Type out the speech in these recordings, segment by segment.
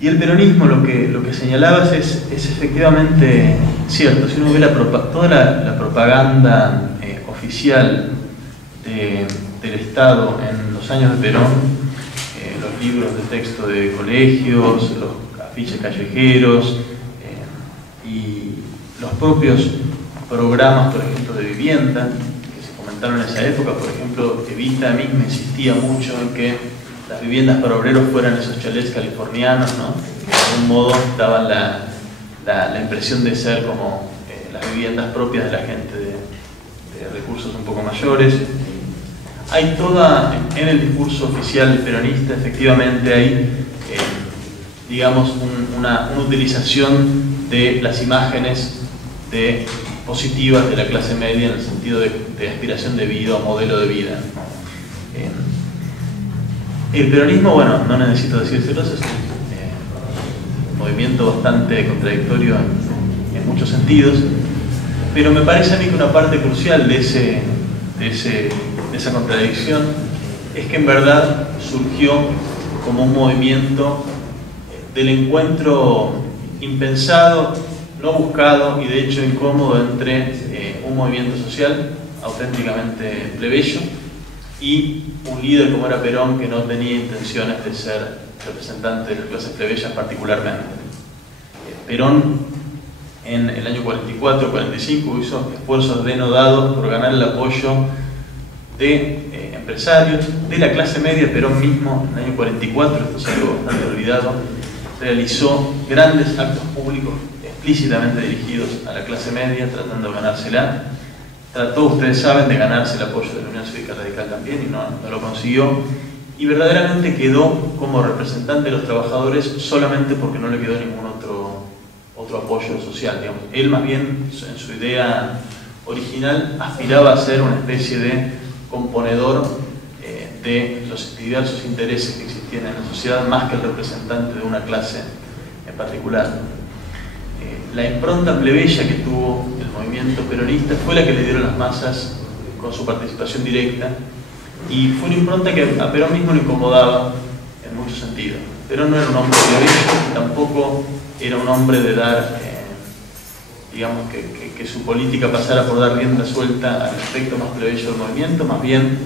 Y el peronismo lo que señalabas es efectivamente cierto. Si uno ve toda la propaganda oficial del Estado en los años de Perón, los libros de texto de colegios, los afiches callejeros y los propios programas, por ejemplo, de vivienda que se comentaron en esa época. Por ejemplo, Evita misma insistía mucho en que las viviendas para obreros fueran esos chalets californianos, ¿no? Que de algún modo daban la impresión de ser como las viviendas propias de la gente de recursos un poco mayores. Hay en el discurso oficial peronista, efectivamente hay, digamos, una utilización de las imágenes positivas de la clase media en el sentido de aspiración de vida o modelo de vida. El peronismo, bueno, no necesito decírselos, es un movimiento bastante contradictorio en muchos sentidos, pero me parece a mí que una parte crucial de esa contradicción es que en verdad surgió como un movimiento del encuentro impensado, no buscado y de hecho incómodo entre un movimiento social auténticamente plebeyo y un líder como era Perón, que no tenía intenciones de ser representante de las clases plebeyas particularmente. Perón en el año 44-45 hizo esfuerzos denodados por ganar el apoyo de empresarios, de la clase media. Perón mismo en el año 44, esto es algo bastante olvidado, realizó grandes actos públicos explícitamente dirigidos a la clase media, tratando de ganársela. Trató, ustedes saben, de ganarse el apoyo de la Unión Cívica Radical también y no lo consiguió, y verdaderamente quedó como representante de los trabajadores solamente porque no le quedó ningún otro apoyo social, digamos. Él más bien, en su idea original, aspiraba a ser una especie de componedor de los diversos intereses que existían en la sociedad, más que el representante de una clase en particular. La impronta plebeya que tuvo el movimiento peronista fue la que le dieron las masas con su participación directa, y fue una impronta que a Perón mismo le incomodaba en muchos sentidos. Perón no era un hombre plebeyo, tampoco era un hombre de dar, digamos, que su política pasara por dar rienda suelta al aspecto más plebeyo del movimiento, más bien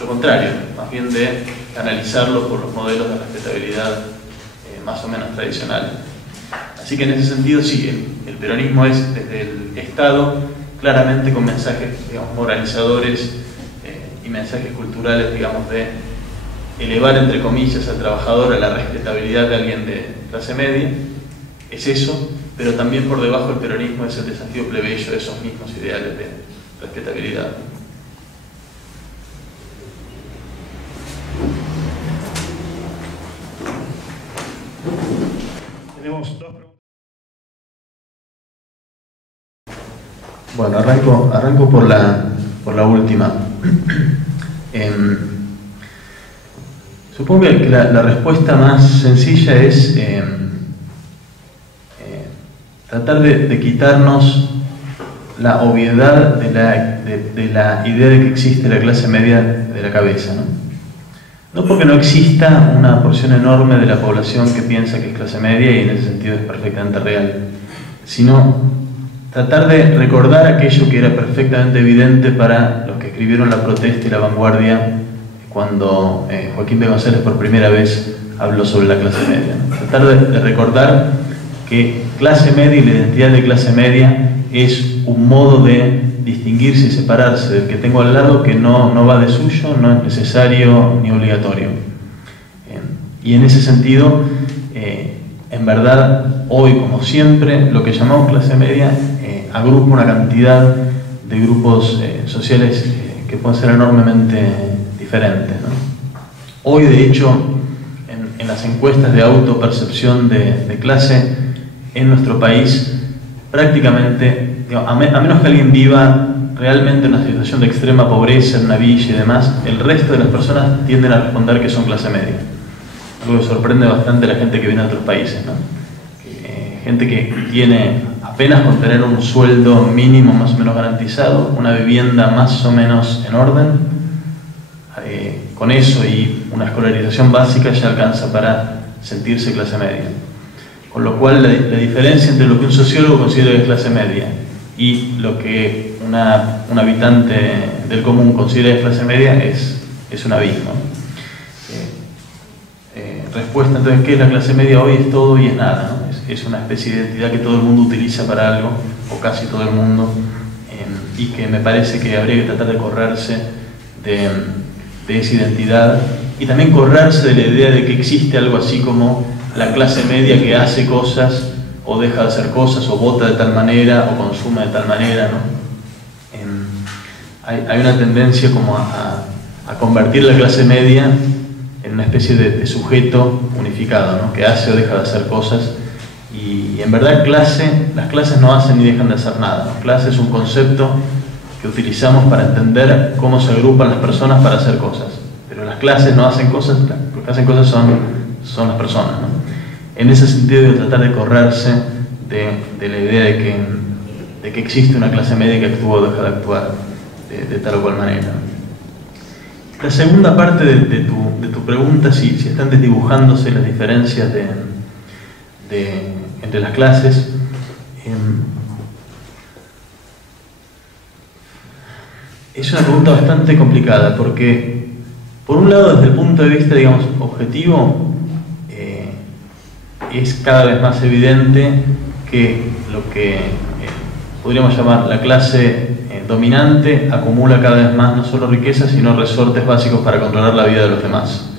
lo contrario, más bien de canalizarlo por los modelos de respetabilidad más o menos tradicionales. Así que en ese sentido sí, el peronismo es desde el Estado claramente con mensajes, digamos, moralizadores y mensajes culturales, digamos, de elevar entre comillas al trabajador a la respetabilidad de alguien de clase media. Es eso, pero también por debajo del peronismo es el desafío plebeyo de esos mismos ideales de respetabilidad. Tenemos dos preguntas. Bueno, arranco por la última. Supongo que la respuesta más sencilla es tratar de quitarnos la obviedad de la idea de que existe la clase media de la cabeza, ¿no? No porque no exista una porción enorme de la población que piensa que es clase media y en ese sentido es perfectamente real, sino tratar de recordar aquello que era perfectamente evidente para los que escribieron La Protesta y La Vanguardia cuando Joaquín B. González por primera vez habló sobre la clase media, ¿no? Tratar de recordar que clase media y la identidad de clase media es un modo de distinguirse y separarse del que tengo al lado, que no va de suyo, no es necesario ni obligatorio. Y en ese sentido, en verdad, hoy como siempre, lo que llamamos clase media agrupa una cantidad de grupos sociales que pueden ser enormemente diferentes, ¿no? Hoy, de hecho, en las encuestas de autopercepción de clase en nuestro país, prácticamente, digamos, a menos que alguien viva realmente en una situación de extrema pobreza, en una villa y demás, el resto de las personas tienden a responder que son clase media. Algo que sorprende bastante a la gente que viene de otros países, ¿no? Gente que tiene apenas con tener un sueldo mínimo más o menos garantizado, una vivienda más o menos en orden, con eso y una escolarización básica ya alcanza para sentirse clase media. Con lo cual la diferencia entre lo que un sociólogo considera que es clase media y lo que un habitante del común considera que es clase media es un abismo. Respuesta entonces, ¿qué es la clase media hoy? Es todo y es nada, ¿no? Es una especie de identidad que todo el mundo utiliza para algo, o casi todo el mundo, y que me parece que habría que tratar de correrse de esa identidad y también correrse de la idea de que existe algo así como la clase media que hace cosas o deja de hacer cosas o vota de tal manera o consume de tal manera, ¿no? Hay una tendencia como a convertir la clase media en una especie de sujeto unificado, ¿no? Que hace o deja de hacer cosas, y en verdad las clases no hacen ni dejan de hacer nada, ¿no? Clase es un concepto que utilizamos para entender cómo se agrupan las personas para hacer cosas, pero las clases no hacen cosas, lo que hacen cosas son las personas, ¿no? En ese sentido, de tratar de correrse de la idea de que existe una clase media que actúa o deja de actuar de tal o cual manera. La segunda parte de tu pregunta, si están desdibujándose las diferencias entre las clases, es una pregunta bastante complicada, porque por un lado, desde el punto de vista, digamos, objetivo, es cada vez más evidente que lo que podríamos llamar la clase dominante acumula cada vez más no solo riqueza, sino resortes básicos para controlar la vida de los demás.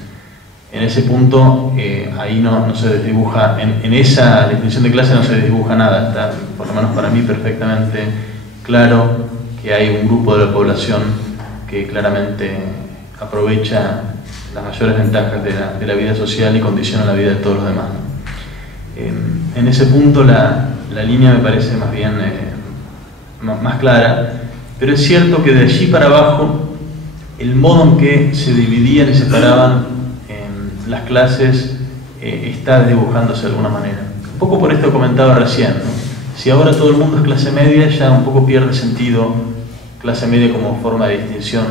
En ese punto, ahí no se desdibuja, en esa definición de clase no se desdibuja nada, está, por lo menos para mí, perfectamente claro que hay un grupo de la población que claramente aprovecha las mayores ventajas de la vida social y condiciona la vida de todos los demás. En ese punto la línea me parece más bien más clara, pero es cierto que de allí para abajo el modo en que se dividían y separaban las clases está dibujándose de alguna manera. Un poco por esto comentaba recién, ¿no? Si ahora todo el mundo es clase media, ya un poco pierde sentido clase media como forma de distinción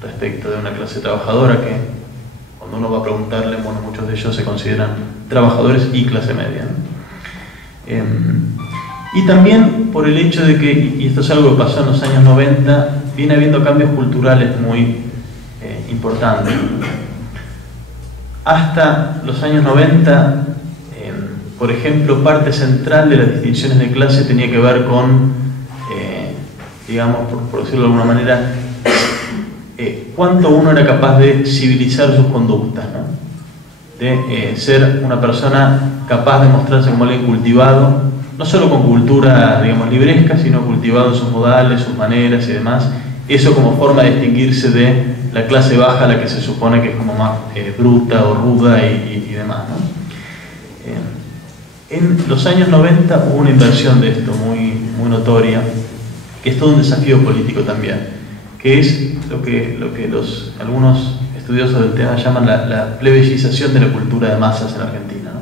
respecto de una clase trabajadora que, cuando uno va a preguntarle, bueno, muchos de ellos se consideran trabajadores y clase media, ¿no? Y también por el hecho de que, y esto es algo que pasó en los años 90, viene habiendo cambios culturales muy importantes. Hasta los años 90, por ejemplo, parte central de las distinciones de clase tenía que ver con, digamos, por decirlo de alguna manera, cuánto uno era capaz de civilizar sus conductas, ¿no? De ser una persona capaz de mostrarse como alguien cultivado, no solo con cultura, digamos, libresca, sino cultivado en sus modales, sus maneras y demás. Eso como forma de distinguirse de la clase baja, la que se supone que es como más bruta o ruda y demás, ¿no? En los años 90 hubo una inversión de esto muy notoria, que es todo un desafío político también, que es lo que algunos estudiosos del tema llaman la plebeyización de la cultura de masas en Argentina, ¿no?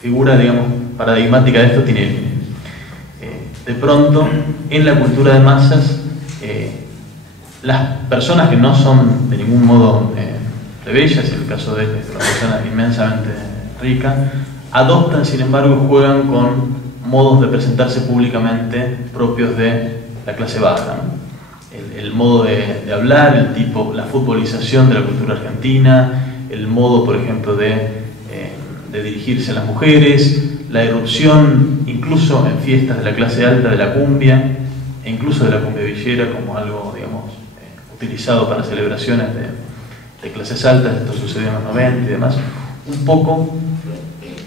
Figura, digamos, paradigmática de esto Tinelli. De pronto, en la cultura de masas, las personas que no son de ningún modo plebeyas, en el caso de una persona inmensamente rica, adoptan, sin embargo, juegan con modos de presentarse públicamente propios de la clase baja, ¿no? El modo de hablar, la futbolización de la cultura argentina, el modo, por ejemplo, de dirigirse a las mujeres, la irrupción incluso en fiestas de la clase alta de la cumbia, e incluso de la cumbia villera como algo, digamos, utilizado para celebraciones de clases altas. Esto sucedió en los 90 y demás. Un poco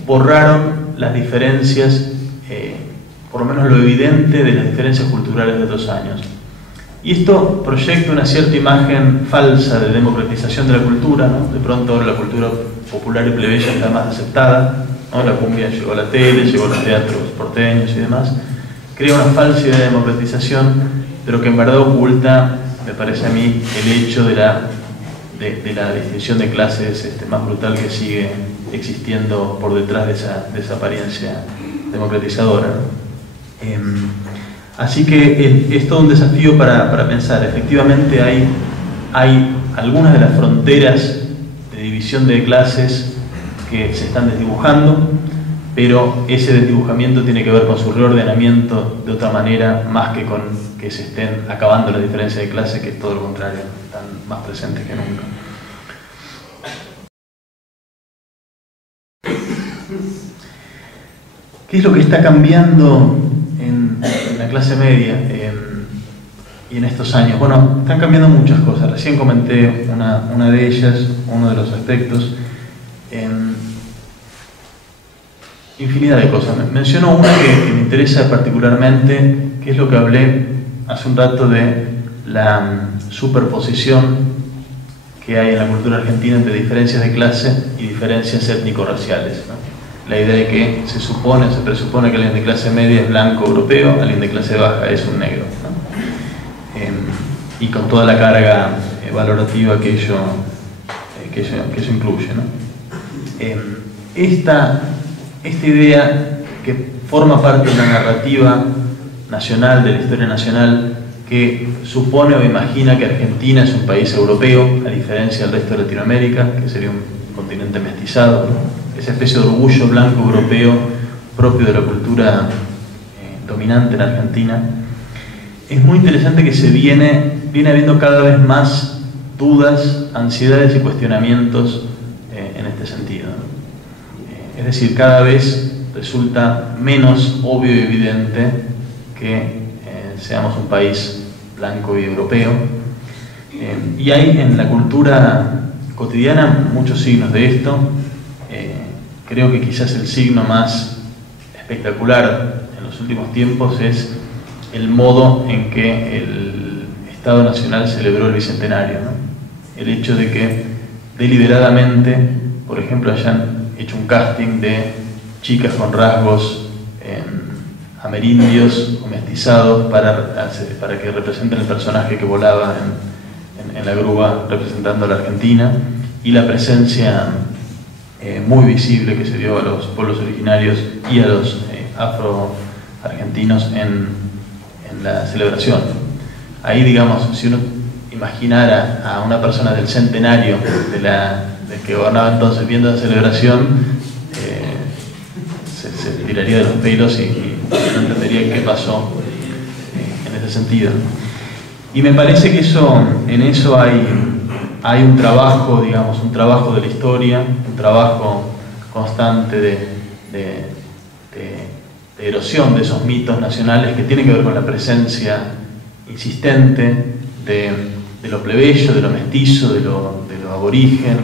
borraron las diferencias, por lo menos lo evidente de las diferencias culturales de otros años. Y esto proyecta una cierta imagen falsa de democratización de la cultura, ¿no? De pronto ahora la cultura popular y plebeya está más aceptada, ¿no? La cumbia llegó a la tele, llegó a los teatros porteños y demás. Crea una falsa idea de democratización, pero que en verdad oculta, me parece a mí, el hecho de la distinción de clases más brutal que sigue existiendo por detrás de esa apariencia democratizadora, ¿no? Así que es todo un desafío para pensar. Efectivamente hay algunas de las fronteras de división de clases que se están desdibujando, pero ese desdibujamiento tiene que ver con su reordenamiento de otra manera, más que con que se estén acabando las diferencias de clase, que es todo lo contrario, están más presentes que nunca. ¿Qué es lo que está cambiando en la clase media y en estos años? Bueno, están cambiando muchas cosas. Recién comenté una de ellas, uno de los aspectos. Infinidad de cosas. Menciono una que me interesa particularmente, que es lo que hablé hace un rato de la superposición que hay en la cultura argentina entre diferencias de clase y diferencias étnico-raciales, ¿no? La idea de que se presupone que alguien de clase media es blanco europeo, alguien de clase baja es un negro, ¿no? Y con toda la carga valorativa que ello incluye, ¿no? Esta idea que forma parte de una narrativa nacional, de la historia nacional, que supone o imagina que Argentina es un país europeo, a diferencia del resto de Latinoamérica, que sería un continente mestizado, ¿no? Esa especie de orgullo blanco europeo propio de la cultura dominante en Argentina. Es muy interesante que viene habiendo cada vez más dudas, ansiedades y cuestionamientos en este sentido, ¿no? Es decir, cada vez resulta menos obvio y evidente que seamos un país blanco y europeo. Y hay en la cultura cotidiana muchos signos de esto. Creo que quizás el signo más espectacular en los últimos tiempos es el modo en que el Estado Nacional celebró el Bicentenario, ¿no? El hecho de que deliberadamente, por ejemplo, hayan hecho un casting de chicas con rasgos amerindios o mestizados para que representen el personaje que volaba en la grúa representando a la Argentina, y la presencia muy visible que se dio a los pueblos originarios y a los afro-argentinos en la celebración. Ahí, digamos, si uno imaginara a una persona del centenario del que gobernaba entonces viendo la celebración, se tiraría de los pelos y no entendería qué pasó en ese sentido. Y me parece que en eso hay un trabajo, digamos, un trabajo de la historia, un trabajo constante de erosión de esos mitos nacionales que tienen que ver con la presencia insistente de lo plebeyo, de lo mestizo, de lo aborigen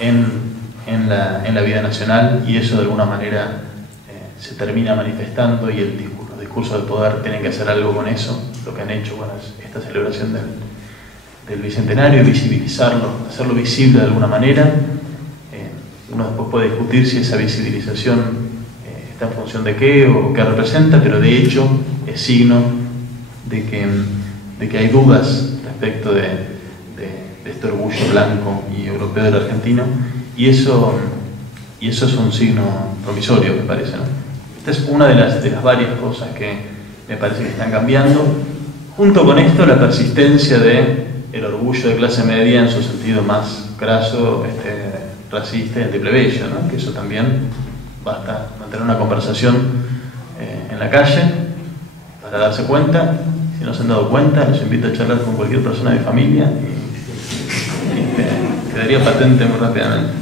en la vida nacional, y eso de alguna manera se termina manifestando, y los discursos del poder tienen que hacer algo con eso. Lo que han hecho con esta celebración del Bicentenario y visibilizarlo, hacerlo visible de alguna manera. Uno después puede discutir si esa visibilización está en función de qué o qué representa, pero de hecho es signo de que hay dudas respecto de este orgullo blanco y europeo del argentino, y eso es un signo promisorio, me parece, ¿no? Esta es una de las varias cosas que me parece que están cambiando. Junto con esto, la persistencia del orgullo de clase media en su sentido más craso, racista y antiplebeyo, ¿no? Que eso también basta mantener una conversación en la calle para darse cuenta. Si no se han dado cuenta, los invito a charlar con cualquier persona de familia y quedaría patente muy rápidamente.